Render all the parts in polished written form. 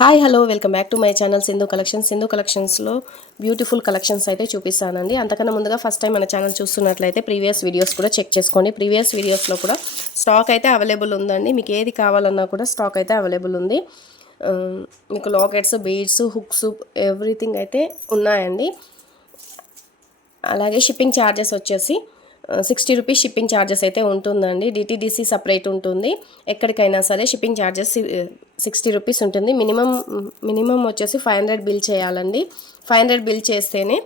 Hi hello welcome back to my channel Sindhu కలెక్షన్స్లో beautiful collections అయితే చూపిస్తానండి. అంతకన్నా ముందుగా ఫస్ట్ టైం మన ఛానల్ చూస్తున్నట్లయితే ప్రీవియస్ వీడియోస్ కూడా చెక్ చేసుకోండి. ప్రీవియస్ వీడియోస్లో కూడా స్టాక్ అయితే అవైలబుల్ ఉందండి. మీకు ఏది కావాలన్నా కూడా స్టాక్ అయితే అవైలబుల్ ఉంది. మీకు లాకెట్స్, బీడ్స్, హుక్స్ ఎవ్రీథింగ్ అయితే ఉన్నాయండి. అలాగే షిప్పింగ్ ఛార్జెస్ వచ్చేసి 60 రూపీస్ షిప్పింగ్ ఛార్జెస్ అయితే ఉంటుందండి. డిటీడీసీ సపరేట్ ఉంటుంది. ఎక్కడికైనా సరే షిప్పింగ్ ఛార్జెస్ 60 రూపీస్ ఉంటుంది. మినిమం వచ్చేసి 500 బిల్ చేయాలండి. 500 బిల్ చేస్తేనే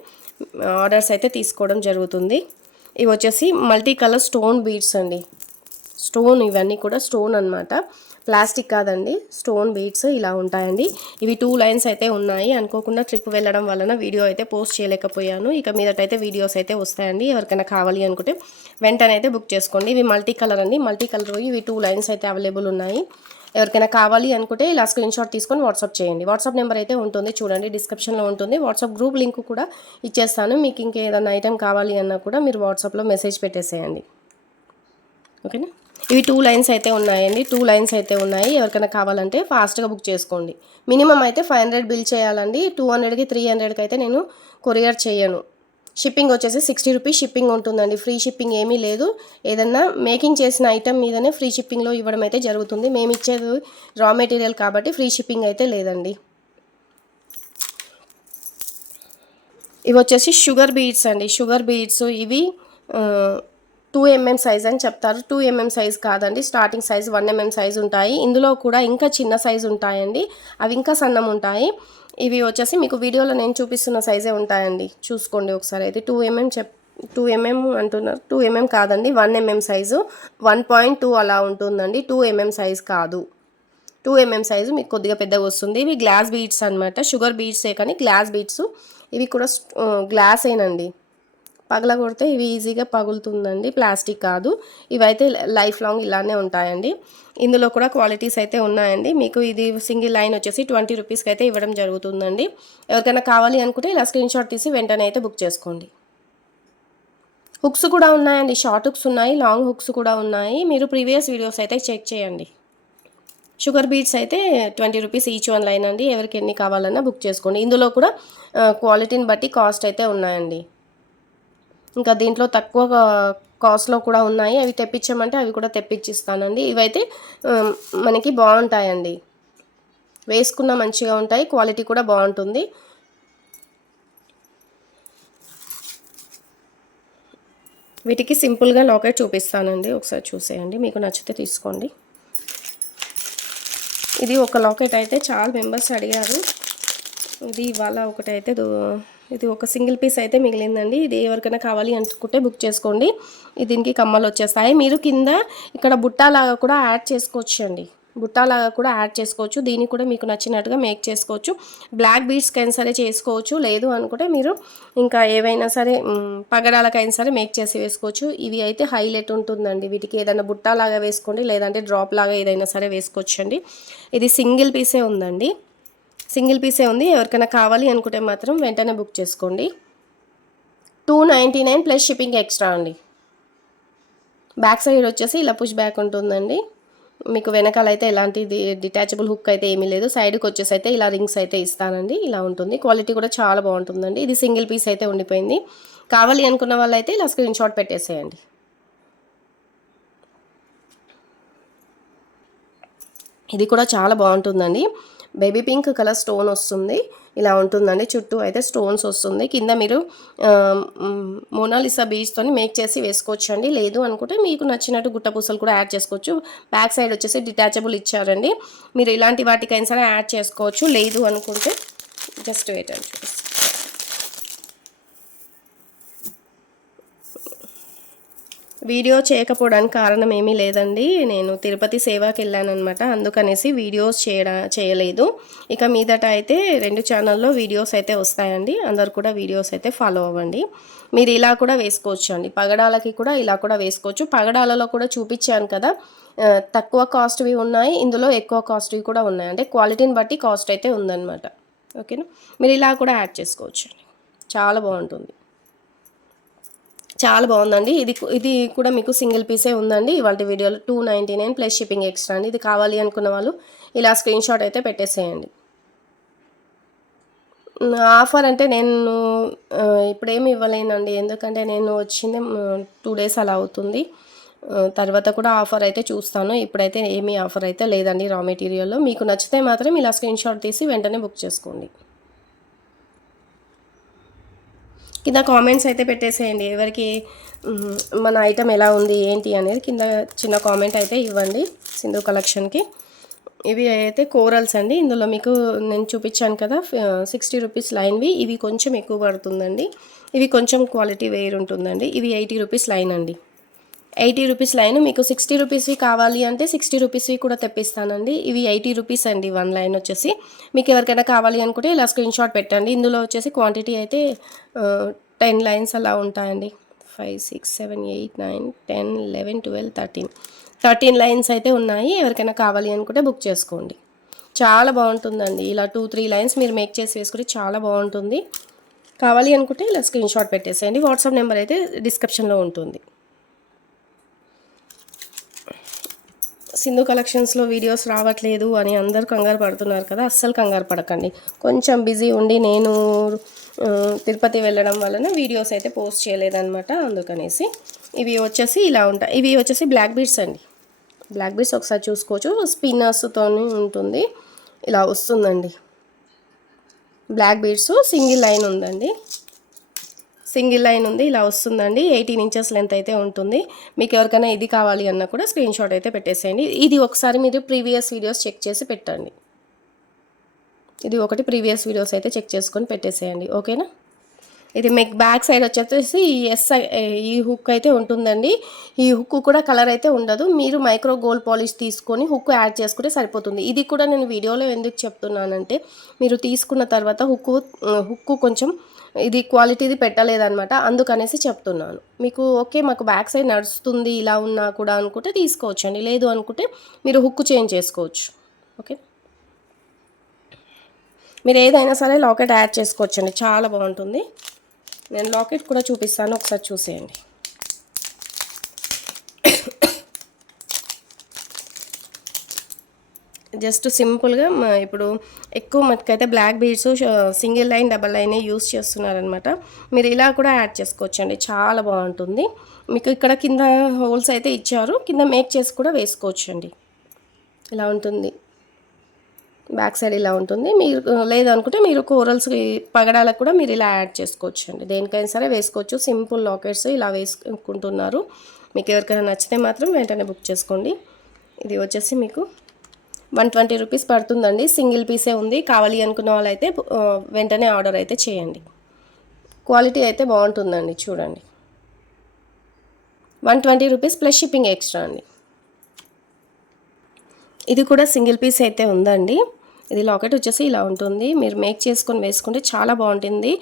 ఆర్డర్స్ అయితే తీసుకోవడం జరుగుతుంది. ఇవి వచ్చేసి మల్టీ కలర్ స్టోన్ బీడ్స్ అండి. స్టోన్, ఇవన్నీ కూడా స్టోన్ అనమాట, ప్లాస్టిక్ కాదండి, స్టోన్ బీడ్స్ ఇలా ఉంటాయండి. ఇవి 2 లైన్స్ అయితే ఉన్నాయి. అనుకోకుండా ట్రిప్ వెళ్ళడం వలన వీడియో అయితే పోస్ట్ చేయలేకపోయాను. ఇక మీదటైతే వీడియోస్ అయితే వస్తాయండి. ఎవరికైనా కావాలి అనుకుంటే వెంటనే అయితే బుక్ చేసుకోండి. ఇవి మల్టీ కలర్ అండి. మల్టీ కలర్ ఇవి 2 లైన్స్ అయితే అవైలబుల్ ఉన్నాయి. ఎవరికైనా కావాలి అనుకుంటే ఇలా స్క్రీన్ షాట్ తీసుకొని వాట్సాప్ చేయండి. వాట్సాప్ నెంబర్ అయితే ఉంటుంది, చూడండి, డిస్క్రిప్షన్లో ఉంటుంది. వాట్సాప్ గ్రూప్ లింక్ కూడా ఇచ్చేస్తాను. మీకు ఇంకేదైనా ఐటెం కావాలి అన్నా కూడా మీరు వాట్సాప్లో మెసేజ్ పెట్టేసేయండి. ఓకేనా. ఇవి 2 లైన్స్ అయితే ఉన్నాయండి. 2 లైన్స్ అయితే ఉన్నాయి. ఎవరికైనా కావాలంటే ఫాస్ట్గా బుక్ చేసుకోండి. మినిమం అయితే 500 బిల్ చేయాలండి. 200కి 300కి అయితే నేను కొరియర్ చేయను. షిప్పింగ్ వచ్చేసి 60 రూపీస్ షిప్పింగ్ ఉంటుందండి. ఫ్రీ షిప్పింగ్ ఏమీ లేదు. ఏదన్నా మేకింగ్ చేసిన ఐటెం మీదనే ఫ్రీ షిప్పింగ్లో ఇవ్వడం అయితే జరుగుతుంది. మేము ఇచ్చేది రా మెటీరియల్ కాబట్టి ఫ్రీ షిప్పింగ్ అయితే లేదండి. ఇవి వచ్చేసి షుగర్ బీడ్స్ అండి. షుగర్ బీడ్స్ ఇవి 2 mm సైజ్ అని చెప్తారు. 2 mm సైజ్ కాదండి, స్టార్టింగ్ సైజ్ 1 mm సైజ్ ఉంటాయి. ఇందులో కూడా ఇంకా చిన్న సైజు ఉంటాయండి, అవి ఇంకా సన్నం ఉంటాయి. ఇవి వచ్చేసి మీకు వీడియోలో నేను చూపిస్తున్న సైజే ఉంటాయండి. చూసుకోండి ఒకసారి. అయితే 2 mm 2 mm అంటున్నారు. 2 mm కాదండి, 1 mm సైజు 1.2 అలా ఉంటుందండి. 2 mm సైజ్ కాదు. 2 mm సైజు మీకు కొద్దిగా పెద్దగా వస్తుంది. ఇవి గ్లాస్ బీడ్స్ అనమాట. షుగర్ బీడ్సే కానీ గ్లాస్ బీడ్స్. ఇవి కూడా గ్లాస్ ఏనండి. పగల కొడితే ఇవి ఈజీగా పగులుతుందండి, ప్లాస్టిక్ కాదు. ఇవైతే లైఫ్ లాంగ్ ఇలానే ఉంటాయండి. ఇందులో కూడా క్వాలిటీస్ అయితే ఉన్నాయండి. మీకు ఇది సింగిల్ లైన్ వచ్చేసి 20 రూపీస్కి అయితే ఇవ్వడం జరుగుతుందండి. ఎవరికైనా కావాలి అనుకుంటే ఇలా స్క్రీన్ షాట్ తీసి వెంటనే అయితే బుక్ చేసుకోండి. హుక్స్ కూడా ఉన్నాయండి. షార్ట్ హుక్స్ ఉన్నాయి, లాంగ్ హుక్స్ కూడా ఉన్నాయి. మీరు ప్రీవియస్ వీడియోస్ అయితే చెక్ చేయండి. షుగర్ బీడ్స్ అయితే 20 రూపీస్ ఈచ్ 1 లైన్ అండి. ఎవరికి ఎన్ని కావాలన్నా బుక్ చేసుకోండి. ఇందులో కూడా క్వాలిటీని బట్టి కాస్ట్ అయితే ఉన్నాయండి. ఇంకా దీంట్లో తక్కువ కాస్ట్లో కూడా ఉన్నాయి. అవి తెప్పించామంటే అవి కూడా తెప్పించిస్తానండి. ఇవైతే మనకి బాగుంటాయండి, వేసుకున్న మంచిగా ఉంటాయి, క్వాలిటీ కూడా బాగుంటుంది. వీటికి సింపుల్గా లాకెట్ చూపిస్తానండి, ఒకసారి చూసేయండి. మీకు నచ్చితే తీసుకోండి. ఇది ఒక లాకెట్ అయితే చాలా మెంబర్స్ అడిగారు. ఇది ఇవాళ ఒకటైతే ఇది ఒక సింగిల్ పీస్ అయితే మిగిలిందండి. ఇది ఎవరికైనా కావాలి అనుకుంటే బుక్ చేసుకోండి. దీనికి కమ్మలు వచ్చేస్తాయి. మీరు కింద ఇక్కడ బుట్టాలాగా కూడా యాడ్ చేసుకోవచ్చు అండి. బుట్టాలాగా కూడా యాడ్ చేసుకోవచ్చు. దీన్ని కూడా మీకు నచ్చినట్టుగా మేక్ చేసుకోవచ్చు. బ్లాక్ బీడ్స్కైనా సరే చేసుకోవచ్చు. లేదు అనుకుంటే మీరు ఇంకా ఏవైనా సరే పగడాలకైనా సరే మేక్ చేసి వేసుకోవచ్చు. ఇవి అయితే హైలైట్ ఉంటుందండి. వీటికి ఏదైనా బుట్టాలాగా వేసుకోండి, లేదంటే డ్రాప్ లాగా ఏదైనా సరే వేసుకోవచ్చు అండి. ఇది సింగిల్ పీసే ఉందండి, సింగిల్ పీసే ఉంది. ఎవరికైనా కావాలి అనుకుంటే మాత్రం వెంటనే బుక్ చేసుకోండి. 299 ప్లస్ షిప్పింగ్ ఎక్స్ట్రా అండి. బ్యాక్ సైడ్ వచ్చేసి ఇలా పుష్ బ్యాక్ ఉంటుందండి. మీకు వెనకాల అయితే ఎలాంటి డిటాచబుల్ హుక్ అయితే ఏమీ లేదు. సైడ్కి వచ్చేసి అయితే ఇలా రింగ్స్ అయితే ఇస్తానండి. ఇలా ఉంటుంది. క్వాలిటీ కూడా చాలా బాగుంటుందండి. ఇది సింగిల్ పీస్ అయితే ఉండిపోయింది. కావాలి అనుకున్న వాళ్ళైతే ఇలా స్క్రీన్ షాట్ పెట్టేసేయండి. ఇది కూడా చాలా బాగుంటుందండి. బేబీ పింక్ కలర్ స్టోన్ వస్తుంది, ఇలా ఉంటుందండి. చుట్టూ అయితే స్టోన్స్ వస్తుంది. కింద మీరు మోనాలిసా బీడ్స్తో మేక్ చేసి వేసుకోవచ్చు అండి. లేదు అనుకుంటే మీకు నచ్చినట్టు గుట్టపూసలు కూడా యాడ్ చేసుకోవచ్చు. బ్యాక్ సైడ్ వచ్చేసి డిటాచబుల్ ఇచ్చారండి. మీరు ఇలాంటి వాటికైనా సరే యాడ్ చేసుకోవచ్చు. లేదు అనుకుంటే జస్ట్ వెయిట్ అని చూపిస్తాను. వీడియో చేయకపోవడానికి కారణం ఏమీ లేదండి. నేను తిరుపతి సేవాకి వెళ్ళానమాట, అందుకనేసి వీడియోస్ చేయలేదు. ఇక మీదట అయితే 2 ఛానల్లో వీడియోస్ అయితే వస్తాయండి. అందరు కూడా వీడియోస్ అయితే ఫాలో అవ్వండి. మీరు ఇలా కూడా వేసుకోవచ్చు అండి. పగడాలకి కూడా ఇలా కూడా వేసుకోవచ్చు. పగడాలలో కూడా చూపించాను కదా, తక్కువ కాస్ట్వి ఉన్నాయి, ఇందులో ఎక్కువ కాస్ట్వి కూడా ఉన్నాయి. అంటే క్వాలిటీని బట్టి కాస్ట్ అయితే ఉందన్నమాట. ఓకేనా. మీరు ఇలా కూడా యాడ్ చేసుకోవచ్చు అండి. చాలా బాగుంటుంది, చాలా బాగుందండి. ఇది కూడా మీకు సింగిల్ పీసే ఉందండి. ఇవాళ వీడియోలో 299 ప్లస్ షిప్పింగ్ ఎక్స్ట్రా అండి. ఇది కావాలి అనుకున్న వాళ్ళు ఇలా స్క్రీన్ షాట్ అయితే పెట్టేసేయండి. ఆఫర్ అంటే నేను ఇప్పుడేమి ఇవ్వలేనండి. ఎందుకంటే నేను వచ్చింది 2 డేస్ అలా అవుతుంది. తర్వాత కూడా ఆఫర్ అయితే చూస్తాను. ఇప్పుడైతే ఏమీ ఆఫర్ అయితే లేదండి రా మెటీరియల్‌లో. మీకు నచ్చితే మాత్రం ఇలా స్క్రీన్‌షాట్ తీసి వెంటనే బుక్ చేసుకోండి. కింద కామెంట్స్ అయితే పెట్టేసేయండి. ఎవరికి మన ఐటెం ఎలా ఉంది ఏంటి అనేది కింద చిన్న కామెంట్ అయితే ఇవ్వండి సింధు కలెక్షన్‌కి. ఇవి అయితే కోరల్స్ అండి. ఇందులో మీకు నేను చూపించాను కదా 60 రూపీస్ లైన్వి. ఇవి కొంచెం ఎక్కువ పడుతుందండి. ఇవి కొంచెం క్వాలిటీ వేరు ఉంటుందండి. ఇవి 80 రూపీస్ లైన్ అండి. 80 రూపీస్ లైన్. మీకు 60 రూపీస్వి కావాలి అంటే 60 రూపీస్వి కూడా తెప్పిస్తానండి. ఇవి 80 రూపీస్ అండి 1 లైన్ వచ్చేసి. మీకు ఎవరికైనా కావాలి అనుకుంటే ఇలా స్క్రీన్‌షాట్ పెట్టండి. ఇందులో వచ్చేసి క్వాంటిటీ అయితే 10 లైన్స్ అలా ఉంటాయండి. 5, 6, 7, 8, 9, 10, 11, 12, 13 లైన్స్ అయితే ఉన్నాయి. ఎవరికైనా కావాలి అనుకుంటే బుక్ చేసుకోండి. చాలా బాగుంటుందండి. ఇలా 2, 3 లైన్స్ మీరు మేక్ చేసి వేసుకుంటే చాలా బాగుంటుంది. కావాలి అనుకుంటే ఇలా స్క్రీన్‌షాట్ పెట్టేసేయండి. వాట్సాప్ నెంబర్ అయితే డిస్క్రిప్షన్‌లో ఉంటుంది. సింధు కలెక్షన్స్లో వీడియోస్ రావట్లేదు అని అందరూ కంగారు పడుతున్నారు కదా. అస్సలు కంగారు పడకండి. కొంచెం బిజీ ఉండి నేను తిరుపతి వెళ్ళడం వలన వీడియోస్ అయితే పోస్ట్ చేయలేదన్నమాట. అందుకనేసి ఇవి వచ్చేసి ఇలా ఉంటాయి. ఇవి వచ్చేసి బ్లాక్ బీడ్స్ అండి. బ్లాక్ బీడ్స్ ఒకసారి చూసుకోవచ్చు. స్పిన్నర్స్తో ఉంటుంది. ఇలా వస్తుందండి. బ్లాక్ బీడ్స్ సింగిల్ లైన్ ఉందండి. సింగిల్ లైన్ ఉంది. ఇలా వస్తుందండి. 18 ఇంచెస్ లెంత్ అయితే ఉంటుంది. మీకు ఎవరికైనా ఇది కావాలి అన్నా కూడా స్క్రీన్‌షాట్ అయితే పెట్టేసేయండి. ఇది ఒకసారి మీరు ప్రీవియస్ వీడియోస్ చెక్ చేసి పెట్టండి. ఇది ఒకటి ప్రీవియస్ వీడియోస్ అయితే చెక్ చేసుకొని పెట్టేసేయండి. ఓకేనా. ఇది మీకు బ్యాక్ సైడ్ వచ్చేసి ఈ హుక్ అయితే ఉంటుందండి. ఈ హుక్ కూడా కలర్ అయితే ఉండదు. మీరు మైక్రో గోల్డ్ పాలిష్ తీసుకొని హుక్ యాడ్ చేసుకుంటే సరిపోతుంది. ఇది కూడా నేను వీడియోలో ఎందుకు చెప్తున్నానంటే మీరు తీసుకున్న తర్వాత హుక్ కొంచెం ఇది క్వాలిటీది పెట్టలేదన్నమాట. అందుకనేసి చెప్తున్నాను. మీకు ఓకే మాకు బ్యాక్ సైడ్ నడుస్తుంది ఇలా ఉన్నా కూడా అనుకుంటే తీసుకోవచ్చండి. లేదు అనుకుంటే మీరు హుక్ చేంజ్ చేసుకోవచ్చు. ఓకే. మీరు ఏదైనా సరే లాకెట్ యాడ్ చేసుకోవచ్చండి. చాలా బాగుంటుంది. నేను లాకెట్ కూడా చూపిస్తాను. ఒకసారి చూసేయండి. జస్ట్ సింపుల్గా ఇప్పుడు ఎక్కువ మటుకైతే black beads single line double లైనే యూస్ చేస్తున్నారనమాట. మీరు ఇలా కూడా యాడ్ చేసుకోవచ్చండి. చాలా బాగుంటుంది. మీకు ఇక్కడ కింద హోల్స్ అయితే ఇచ్చారు. కింద మేక్ చేసి కూడా వేసుకోవచ్చండి. ఇలా ఉంటుంది. బ్యాక్ సైడ్ ఇలా ఉంటుంది. మీరు లేదనుకుంటే మీరు కోరల్స్ పగడాలకు కూడా మీరు ఇలా యాడ్ చేసుకోవచ్చండి. దేనికైనా సరే వేసుకోవచ్చు. సింపుల్ లాకెట్స్ ఇలా వేసుకుంటున్నారు. మీకు ఎవరికైనా నచ్చితే మాత్రం వెంటనే బుక్ చేసుకోండి. ఇది వచ్చేసి మీకు 120 రూపీస్ పడుతుందండి. సింగిల్ పీసే ఉంది. కావాలి అనుకున్న వాళ్ళైతే వెంటనే ఆర్డర్ అయితే చేయండి. క్వాలిటీ అయితే బాగుంటుందండి. చూడండి. 120 రూపీస్ ప్లస్ షిప్పింగ్ ఎక్స్ట్రా అండి. ఇది కూడా సింగిల్ పీస్ అయితే ఉందండి. ఇది లాకెట్ వచ్చేసి ఇలా ఉంటుంది. మీరు మేక్ చేసుకొని వేసుకుంటే చాలా బాగుంటుంది.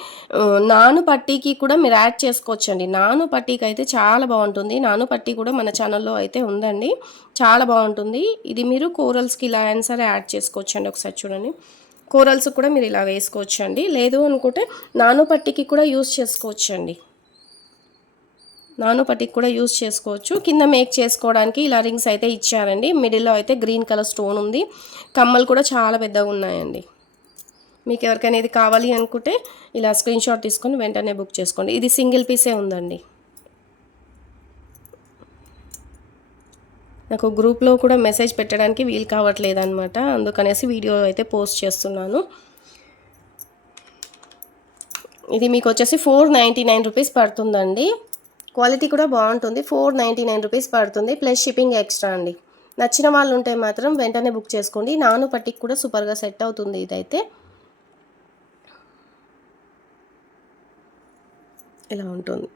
నాను పట్టీకి కూడా మీరు యాడ్ చేసుకోవచ్చండి. నాను పట్టీకి అయితే చాలా బాగుంటుంది. నాను పట్టీ కూడా మన ఛానల్లో అయితే ఉందండి. చాలా బాగుంటుంది. ఇది మీరు కోరల్స్కి ఇలా అయినా సరే యాడ్ చేసుకోవచ్చండి. ఒకసారి చూడండి. కోరల్స్ కూడా మీరు ఇలా వేసుకోవచ్చండి. లేదు అనుకుంటే నాను పట్టీకి కూడా యూస్ చేసుకోవచ్చండి. నాను పట్టికి కూడా యూస్ చేసుకోవచ్చు. కింద మేక్ చేసుకోవడానికి ఇలా రింగ్స్ అయితే ఇచ్చారండి. మిడిల్లో అయితే గ్రీన్ కలర్ స్టోన్ ఉంది. కమ్మలు కూడా చాలా పెద్దగా ఉన్నాయండి. మీకు ఎవరికైనా ఇది కావాలి అనుకుంటే ఇలా స్క్రీన్‌షాట్ తీసుకొని వెంటనే బుక్ చేసుకోండి. ఇది సింగిల్ పీసే ఉందండి. నాకు గ్రూప్లో కూడా మెసేజ్ పెట్టడానికి వీలు కావట్లేదు అనమాట. అందుకనేసి వీడియో అయితే పోస్ట్ చేస్తున్నాను. ఇది మీకు వచ్చేసి 499 రూపీస్ పడుతుందండి. క్వాలిటీ కూడా బాగుంటుంది. 499 రూపీస్ పడుతుంది. ప్లస్ షిప్పింగ్ ఎక్స్ట్రా అండి. నచ్చిన వాళ్ళు ఉంటే మాత్రం వెంటనే బుక్ చేసుకోండి. నాను పట్టికి కూడా సూపర్గా సెట్ అవుతుంది. ఇదైతే ఇలా ఉంటుంది.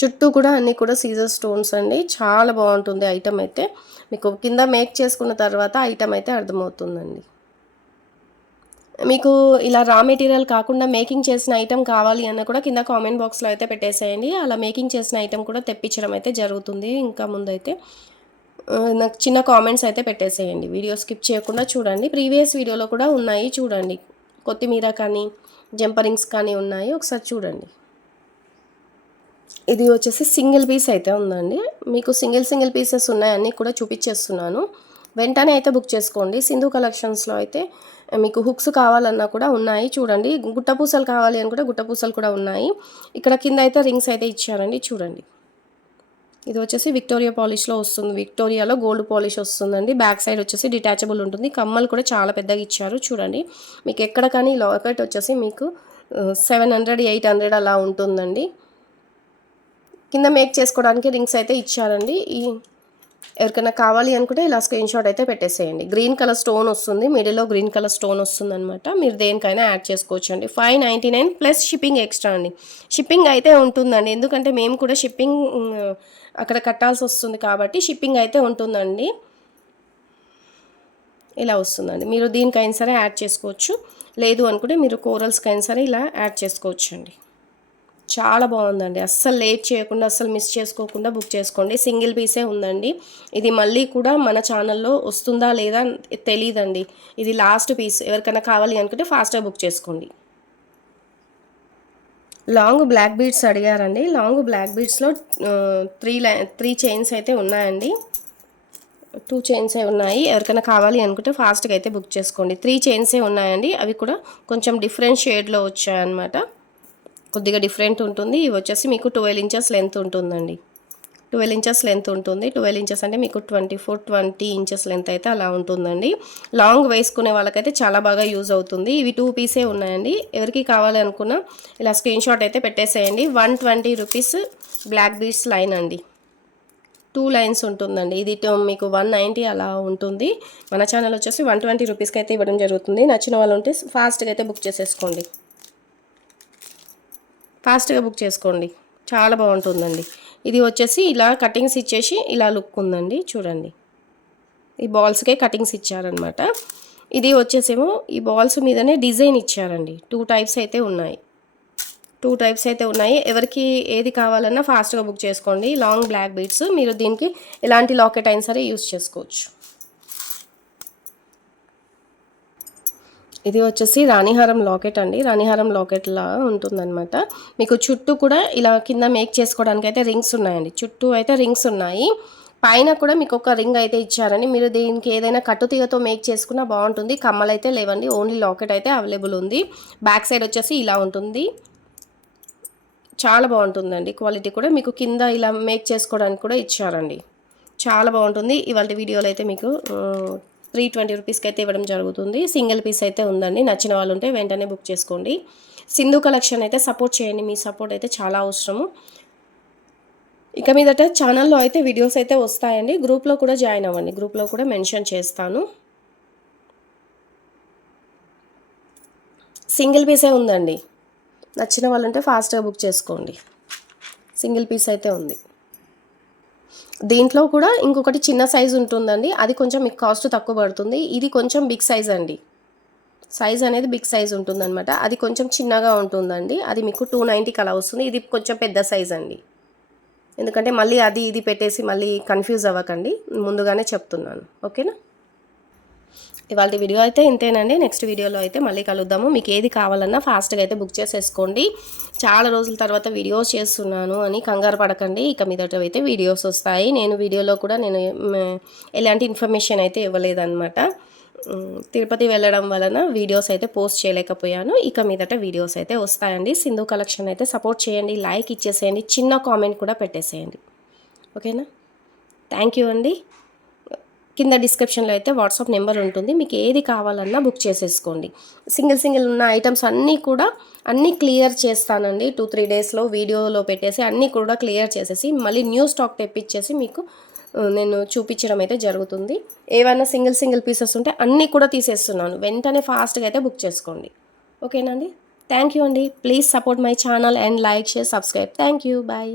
చుట్టూ కూడా అన్నీ కూడా సీజర్ స్టోన్స్ అండి. చాలా బాగుంటుంది ఐటమ్ అయితే. మీకు కింద మేక్ చేసుకున్న తర్వాత ఐటమ్ అయితే అర్థమవుతుందండి. మీకు ఇలా రా మెటీరియల్ కాకుండా మేకింగ్ చేసిన ఐటెం కావాలి అన్న కూడా కింద కామెంట్ బాక్స్లో అయితే పెట్టేసేయండి. అలా మేకింగ్ చేసిన ఐటెం కూడా తెప్పించడం అయితే జరుగుతుంది. ఇంకా ముందైతే నాకు చిన్న కామెంట్స్ అయితే పెట్టేసేయండి. వీడియో స్కిప్ చేయకుండా చూడండి. ప్రీవియస్ వీడియోలో కూడా ఉన్నాయి చూడండి. కొత్తిమీర కానీ జంపరింగ్స్ కానీ ఉన్నాయి. ఒకసారి చూడండి. ఇది వచ్చేసి సింగిల్ పీస్ అయితే ఉందండి. మీకు సింగిల్ పీసెస్ ఉన్నాయి అన్నీ కూడా చూపించేస్తున్నాను. వెంటనే అయితే బుక్ చేసుకోండి. సింధు కలెక్షన్స్లో అయితే మీకు హుక్స్ కావాలన్నా కూడా ఉన్నాయి చూడండి. గుట్టపూసలు కావాలి అని కూడా గుట్టపూసలు కూడా ఉన్నాయి. ఇక్కడ కింద అయితే రింగ్స్ అయితే ఇచ్చారండి చూడండి. ఇది వచ్చేసి విక్టోరియా పాలిష్లో వస్తుంది. విక్టోరియాలో గోల్డ్ పాలిష్ వస్తుందండి. బ్యాక్ సైడ్ వచ్చేసి డిటాచబుల్ ఉంటుంది. కమ్మలు కూడా చాలా పెద్దగా ఇచ్చారు చూడండి. మీకు ఎక్కడ కానీ లాకెట్ వచ్చేసి మీకు 700, 800 అలా ఉంటుందండి. కింద మేక్ చేసుకోవడానికి రింగ్స్ అయితే ఇచ్చారండి. ఎవరికైనా కావాలి అనుకుంటే ఇలా స్క్రీన్ షాట్ అయితే పెట్టేసేయండి. గ్రీన్ కలర్ స్టోన్ వస్తుంది, మిడిల్లో గ్రీన్ కలర్ స్టోన్ వస్తుంది అనమాట. మీరు దేనికైనా యాడ్ చేసుకోవచ్చు అండి. 599 ప్లస్ షిప్పింగ్ ఎక్స్ట్రా అండి. షిప్పింగ్ అయితే ఉంటుందండి, ఎందుకంటే మేము కూడా షిప్పింగ్ అక్కడ కట్టాల్సి వస్తుంది కాబట్టి షిప్పింగ్ అయితే ఉంటుందండి. ఇలా వస్తుందండి. మీరు దీనికైనా సరే యాడ్ చేసుకోవచ్చు, లేదు అనుకుంటే మీరు కోరల్స్కైనా సరే ఇలా యాడ్ చేసుకోవచ్చు అండి. చాలా బాగుందండి. అస్సలు లేట్ చేయకుండా, అస్సలు మిస్ చేసుకోకుండా బుక్ చేసుకోండి. సింగిల్ పీసే ఉందండి. ఇది మళ్ళీ కూడా మన ఛానల్లో వస్తుందా లేదా తెలీదండి. ఇది లాస్ట్ పీస్. ఎవరికైనా కావాలి అనుకుంటే ఫాస్ట్గా బుక్ చేసుకోండి. లాంగ్ బ్లాక్ బీడ్స్ అడిగారండి. లాంగ్ బ్లాక్ బీడ్స్లో 3 చైన్స్ అయితే ఉన్నాయండి. 2 చైన్సే ఉన్నాయి. ఎవరికైనా కావాలి అనుకుంటే ఫాస్ట్గా అయితే బుక్ చేసుకోండి. 3 చైన్సే ఉన్నాయండి. అవి కూడా కొంచెం డిఫరెంట్ షేడ్లో వచ్చాయన్నమాట. కొద్దిగా డిఫరెంట్ ఉంటుంది. ఇవి వచ్చేసి మీకు 12 ఇంచెస్ లెంత్ ఉంటుందండి. 12 ఇంచెస్ లెంత్ ఉంటుంది. 12 ఇంచెస్ అంటే మీకు 20 ఇంచెస్ లెంత్ అయితే అలా ఉంటుందండి. లాంగ్ వేసుకునే వాళ్ళకైతే చాలా బాగా యూజ్ అవుతుంది. ఇవి 2 పీసే ఉన్నాయండి. ఎవరికి కావాలి అనుకున్నా ఇలా స్క్రీన్ షాట్ అయితే పెట్టేసేయండి. 120 రూపీస్ బ్లాక్ బీడ్స్ లైన్ అండి. 2 లైన్స్ ఉంటుందండి. ఇది మీకు 190 అలా ఉంటుంది. మన ఛానల్ వచ్చేసి 120 రూపీస్కి అయితే ఇవ్వడం జరుగుతుంది. నచ్చిన వాళ్ళు ఉంటే ఫాస్ట్గా అయితే బుక్ చేసేసుకోండి. ఫాస్ట్గా బుక్ చేసుకోండి. చాలా బాగుంటుందండి. ఇది వచ్చేసి ఇలా కటింగ్స్ ఇచ్చేసి ఇలా లుక్ ఉందండి చూడండి. ఈ బాల్స్కే కటింగ్స్ ఇచ్చారనమాట. ఇది వచ్చేసేమో ఈ బాల్స్ మీదనే డిజైన్ ఇచ్చారండి. 2 టైప్స్ అయితే ఉన్నాయి. ఎవరికి ఏది కావాలన్నా ఫాస్ట్గా బుక్ చేసుకోండి. Long black beads. మీరు దీనికి ఎలాంటి లాకెట్ అయినా సరే యూస్ చేసుకోవచ్చు. ఇది వచ్చేసి రాణిహారం లాకెట్ అండి. రాణిహారం లాకెట్లా ఉంటుందన్నమాట. మీకు చుట్టూ కూడా ఇలా కింద మేక్ చేసుకోవడానికి అయితే రింగ్స్ ఉన్నాయండి. చుట్టూ అయితే రింగ్స్ ఉన్నాయి. పైన కూడా మీకు ఒక రింగ్ అయితే ఇచ్చారండి. మీరు దీనికి ఏదైనా కట్టుతీగతో మేక్ చేసుకున్నా బాగుంటుంది. కమ్మలు అయితే లేవండి, ఓన్లీ లాకెట్ అయితే అవైలబుల్ ఉంది. బ్యాక్ సైడ్ వచ్చేసి ఇలా ఉంటుంది. చాలా బాగుంటుందండి. క్వాలిటీ కూడా మీకు కింద ఇలా మేక్ చేసుకోవడానికి కూడా ఇచ్చారండి. చాలా బాగుంటుంది. ఇవాళ వీడియోలో అయితే మీకు 320 రూపీస్కి అయితే ఇవ్వడం జరుగుతుంది. సింగిల్ పీస్ అయితే ఉందండి. నచ్చిన వాళ్ళు ఉంటే వెంటనే బుక్ చేసుకోండి. సింధు కలెక్షన్ అయితే సపోర్ట్ చేయండి. మీ సపోర్ట్ అయితే చాలా అవసరము. ఇక మీదట ఛానల్లో అయితే వీడియోస్ అయితే వస్తాయండి. గ్రూప్లో కూడా జాయిన్ అవ్వండి. గ్రూప్లో కూడా మెన్షన్ చేస్తాను. సింగిల్ పీసే ఉందండి. నచ్చిన వాళ్ళు ఉంటే ఫాస్ట్గా బుక్ చేసుకోండి. సింగిల్ పీస్ అయితే ఉంది. దీంట్లో కూడా ఇంకొకటి చిన్న సైజు ఉంటుందండి. అది కొంచెం మీకు కాస్ట్ తక్కువ పడుతుంది. ఇది కొంచెం బిగ్ సైజ్ అండి. సైజ్ అనేది బిగ్ సైజ్ ఉంటుందన్నమాట. అది కొంచెం చిన్నగా ఉంటుందండి. అది మీకు 290కి అలా వస్తుంది. ఇది కొంచెం పెద్ద సైజ్ అండి. ఎందుకంటే మళ్ళీ అది ఇది పెట్టేసి మళ్ళీ కన్ఫ్యూజ్ అవ్వకండి, ముందుగానే చెప్తున్నాను. ఓకేనా? ఇవాళ వీడియో అయితే ఇంతేనండి. నెక్స్ట్ వీడియోలో అయితే మళ్ళీ కలుద్దాము. మీకు ఏది కావాలన్నా ఫాస్ట్గా అయితే బుక్ చేసేసుకోండి. చాలా రోజుల తర్వాత వీడియోస్ చేస్తున్నాను అని కంగారు పడకండి. ఇక మీదట అయితే వీడియోస్ వస్తాయి. నేను వీడియోలో కూడా నేను ఎలాంటి ఇన్ఫర్మేషన్ అయితే ఇవ్వలేదన్నమాట. తిరుపతి వెళ్ళడం వలన వీడియోస్ అయితే పోస్ట్ చేయలేకపోయాను. ఇక మీదట వీడియోస్ అయితే వస్తాయండి. సింధు కలెక్షన్ అయితే సపోర్ట్ చేయండి, లైక్ ఇచ్చేసేయండి, చిన్న కామెంట్ కూడా పెట్టేసేయండి. ఓకేనా? థ్యాంక్ యూ అండి. కింద డిస్క్రిప్షన్లో అయితే వాట్సాప్ నెంబర్ ఉంటుంది. మీకు ఏది కావాలన్నా బుక్ చేసేసుకోండి. సింగిల్ ఉన్న ఐటమ్స్ అన్నీ క్లియర్ చేస్తానండి. 2-3 డేస్లో వీడియోలో పెట్టేసి అన్నీ కూడా క్లియర్ చేసేసి మళ్ళీ న్యూ స్టాక్ తెప్పించేసి మీకు నేను చూపించడం అయితే జరుగుతుంది. ఏవైనా సింగిల్ పీసెస్ ఉంటే అన్నీ కూడా తీసేస్తున్నాను. వెంటనే ఫాస్ట్గా అయితే బుక్ చేసుకోండి. ఓకేనండి? థ్యాంక్ యూ అండి. Please support my channel and like, share, subscribe. Thank you. Bye.